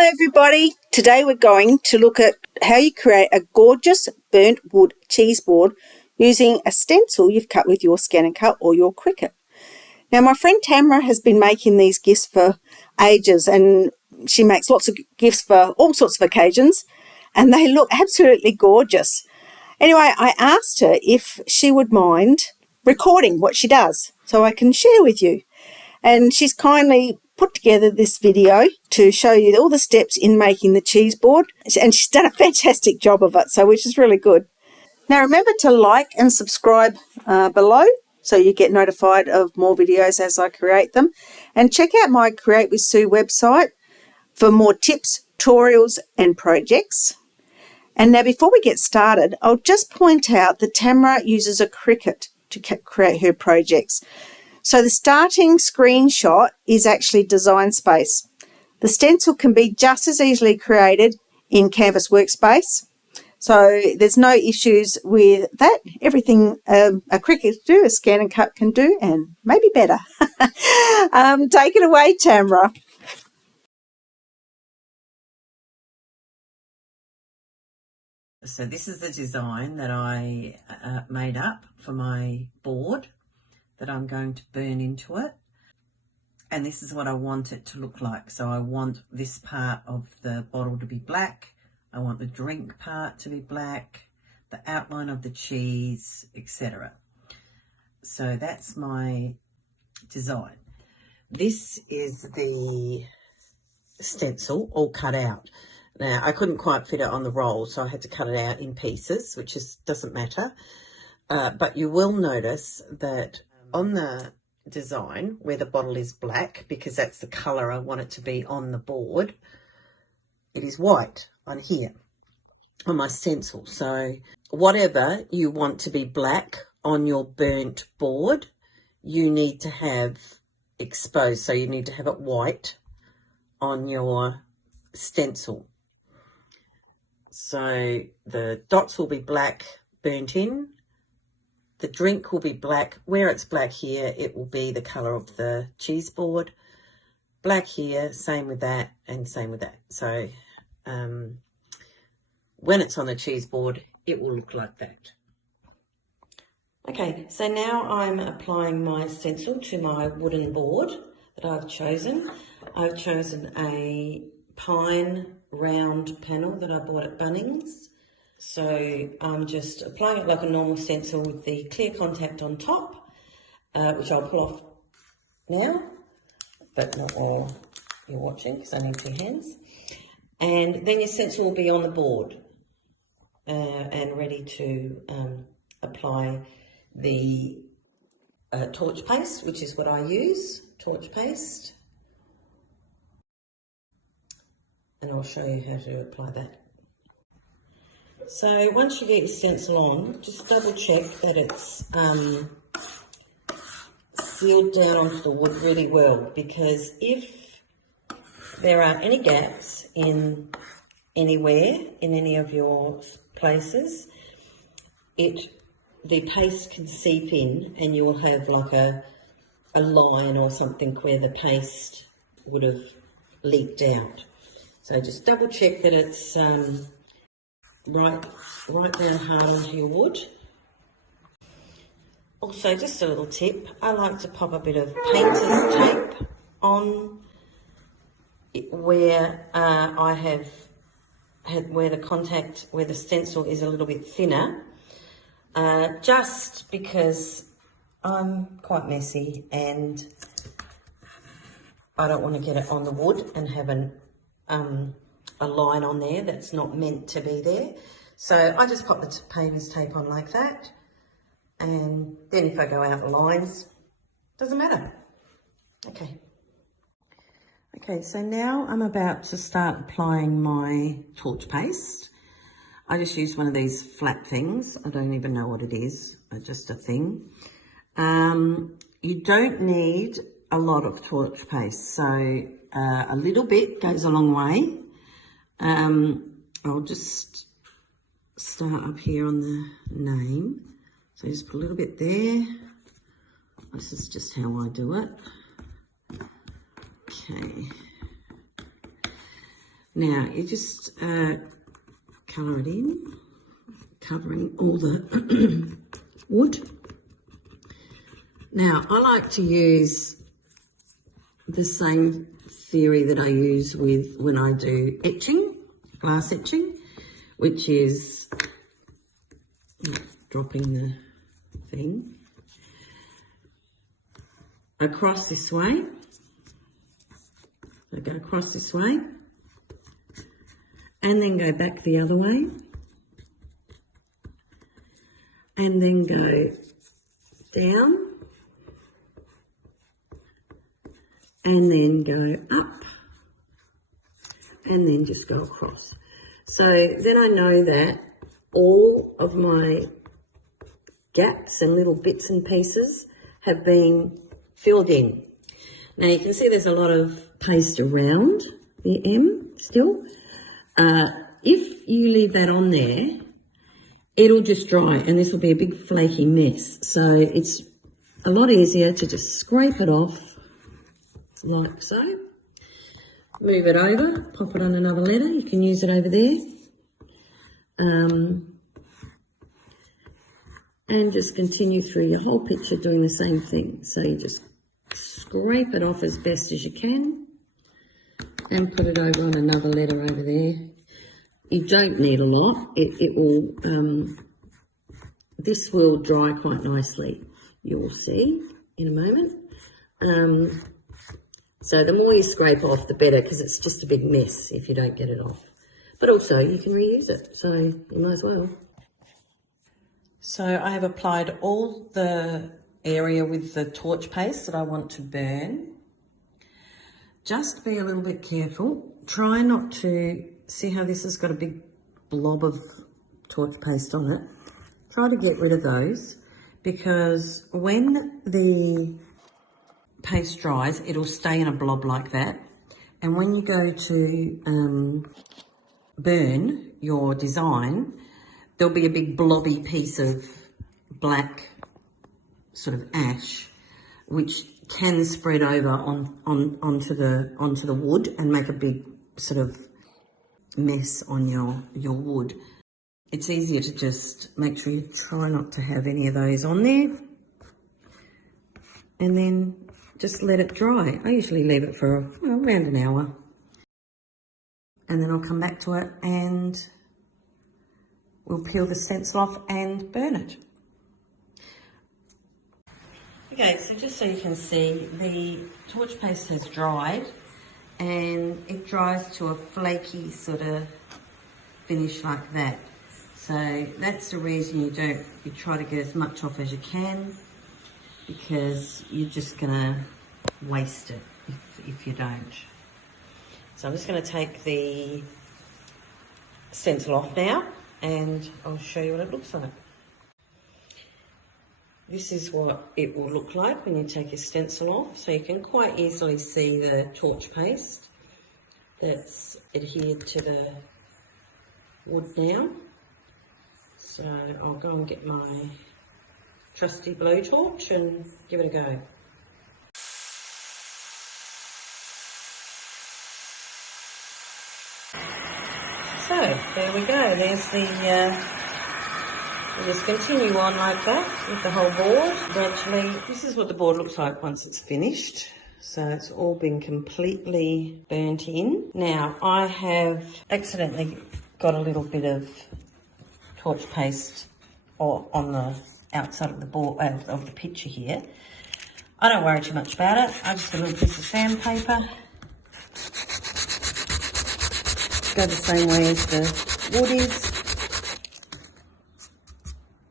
Hello everybody, today we're going to look at how you create a gorgeous burnt wood cheese board using a stencil you've cut with your Scanncut or your Cricut. Now my friend Tamara has been making these gifts for ages, and she makes lots of gifts for all sorts of occasions and they look absolutely gorgeous. Anyway, I asked her if she would mind recording what she does so I can share with you, and she's kindly put together this video to show you all the steps in making the cheese board, and she's done a fantastic job of it, so which is really good. Now remember to like and subscribe below so you get notified of more videos as I create them, and check out my Create with Sue website for more tips, tutorials and projects. And now before we get started, I'll just point out that Tamara uses a Cricut to create her projects. So the starting screenshot is actually Design Space. The stencil can be just as easily created in Canvas Workspace, so there's no issues with that. Everything a Cricut can do, a Scanncut can do, and maybe better. Take it away, Tamara. So this is the design that I made up for my board that I'm going to burn into it, and this is what I want it to look like. So I want this part of the bottle to be black, I want the drink part to be black, the outline of the cheese, etc. So that's my design. This is the stencil all cut out. Now I couldn't quite fit it on the roll, so I had to cut it out in pieces, which doesn't matter, but you will notice that on the design where the bottle is black, because that's the colour I want it to be on the board, it is white on here on my stencil. So whatever you want to be black on your burnt board, you need to have exposed, so you need to have it white on your stencil. So the dots will be black burnt in. The drink will be black. Where it's black here, it will be the colour of the cheese board. Black here, same with that, and same with that. So when it's on the cheese board, it will look like that. Okay, so now I'm applying my stencil to my wooden board that I've chosen. I've chosen a pine round panel that I bought at Bunnings. So I'm just applying it like a normal stencil with the clear contact on top, which I'll pull off now, but not while you're watching because I need two hands. And then your stencil will be on the board and ready to apply the torch paste, which is what I use, torch paste. And I'll show you how to apply that. So once you get your stencil on, just double check that it's sealed down onto the wood really well, because if there are any gaps in anywhere, in any of your places, the paste can seep in and you'll have like a line or something where the paste would have leaked out. So just double check that it's right down hard onto your wood. Also, just a little tip, I like to pop a bit of painter's tape on where I have had where the stencil is a little bit thinner, just because I'm quite messy and I don't want to get it on the wood and have a line on there that's not meant to be there. So I just pop the painter's tape on like that, and then if I go out the lines, doesn't matter. Okay, so now I'm about to start applying my torch paste. I just used one of these flat things. I don't even know what it is, just a thing. You don't need a lot of torch paste, so a little bit goes a long way. I'll just start up here on the name. So just put a little bit there. This is just how I do it. Okay. Now you just colour it in, covering all the wood. Now I like to use the same theory that I use with when I do etching, glass etching, which is dropping the thing across this way. So go across this way and then go back the other way and then go down and then go up and then just go across. So then I know that all of my gaps and little bits and pieces have been filled in. Now you can see there's a lot of paste around the M still. If you leave that on there, it'll just dry and this will be a big flaky mess. So it's a lot easier to just scrape it off like so. Move it over, pop it on another letter. You can use it over there. And just continue through your whole picture doing the same thing. So you just scrape it off as best as you can and put it over on another letter over there. You don't need a lot. It will, this will dry quite nicely. You will see in a moment. So the more you scrape off, the better, because it's just a big mess if you don't get it off. But also you can reuse it, so you might as well. So I have applied all the area with the torch paste that I want to burn. Just be a little bit careful. Try not to, see how this has got a big blob of torch paste on it. Try to get rid of those, because when the paste dries, it'll stay in a blob like that. And when you go to burn your design, there'll be a big blobby piece of black sort of ash, which can spread over onto the wood and make a big sort of mess on your wood. It's easier to just make sure you try not to have any of those on there, and then just let it dry. I usually leave it for around an hour, and then I'll come back to it and we'll peel the stencil off and burn it. Okay, so just so you can see, the torch paste has dried and it dries to a flaky sort of finish like that. So that's the reason you try to get as much off as you can, because you're just gonna waste it if you don't. So I'm just gonna take the stencil off now and I'll show you what it looks like. This is what it will look like when you take your stencil off. So you can quite easily see the torch paste that's adhered to the wood now. So I'll go and get my trusty blowtorch and give it a go. So there we go, there's the, we'll just continue on like that with the whole board. Gradually, this is what the board looks like once it's finished. So it's all been completely burnt in. Now I have accidentally got a little bit of torch paste on the outside of the board, of the picture here. I don't worry too much about it. I just got a little piece of sandpaper. Go the same way as the wood is.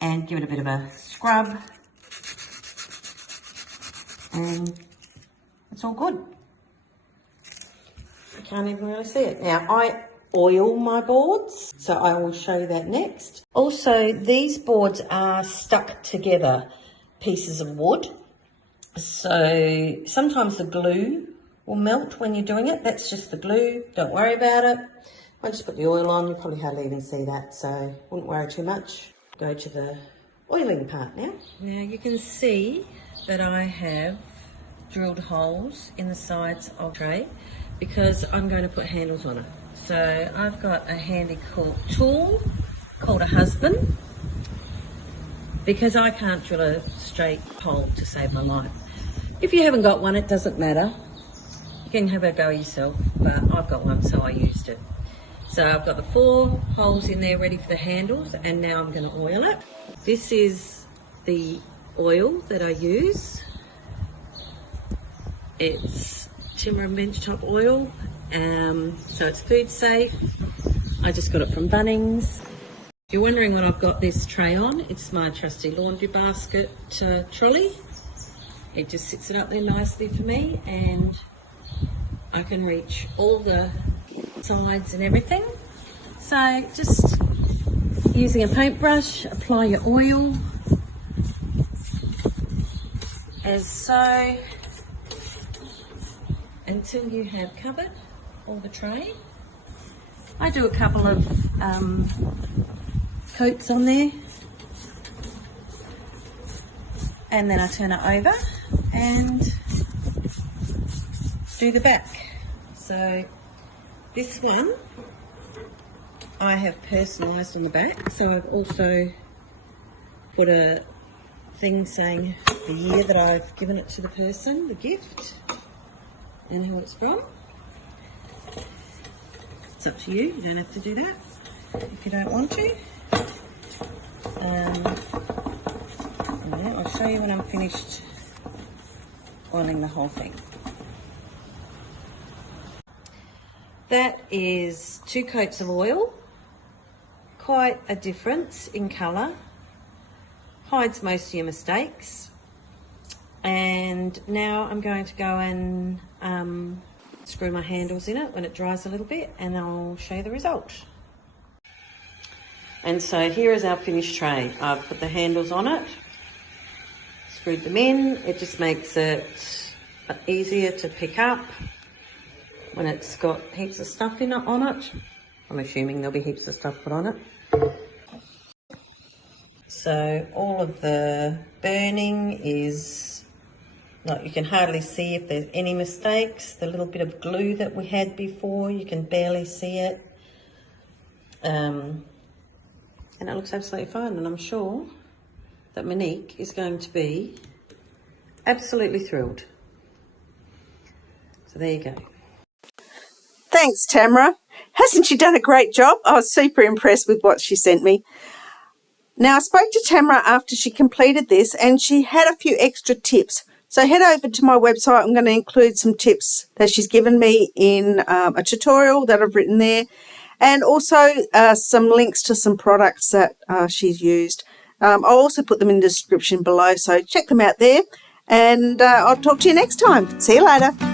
And give it a bit of a scrub. And it's all good. I can't even really see it. Now I oil my boards, so I will show you that next. Also, these boards are stuck together pieces of wood, so sometimes the glue will melt when you're doing it. That's just the glue, don't worry about it. Once you put the oil on, you probably hardly even see that, so wouldn't worry too much. Go to the oiling part now. Now you can see that I have drilled holes in the sides of the tray because I'm going to put handles on it. So I've got a handy tool called a husband, because I can't drill a straight hole to save my life. If you haven't got one, it doesn't matter. You can have a go yourself, but I've got one, so I used it. So I've got the 4 holes in there ready for the handles, and now I'm going to oil it. This is the oil that I use. It's timber and benchtop oil, so it's food safe. I just got it from Bunnings. If you're wondering what I've got this tray on, it's my trusty laundry basket trolley. It just sits it up there nicely for me, and I can reach all the sides and everything. So just using a paintbrush, apply your oil as so, until you have covered all the tray. I do a couple of coats on there, and then I turn it over and do the back. So this one I have personalised on the back, so I've also put a thing saying the year that I've given it to the person, the gift, and who it's from. It's up to you, you don't have to do that if you don't want to. I'll show you when I'm finished oiling the whole thing. That is 2 coats of oil, quite a difference in colour, hides most of your mistakes. And now I'm going to go and screw my handles in it when it dries a little bit, and I'll show you the result. And so here is our finished tray. I've put the handles on it, screwed them in. It just makes it easier to pick up when it's got heaps of stuff on it. I'm assuming there'll be heaps of stuff put on it. So all of the burning is, like, you can hardly see if there's any mistakes. The little bit of glue that we had before, you can barely see it. And it looks absolutely fine, and I'm sure that Monique is going to be absolutely thrilled. So there you go. Thanks, Tamara. Hasn't she done a great job? I was super impressed with what she sent me. Now, I spoke to Tamara after she completed this, and she had a few extra tips. So head over to my website. I'm going to include some tips that she's given me in a tutorial that I've written there, and also some links to some products that she's used. I'll also put them in the description below, so check them out there, and I'll talk to you next time. See you later.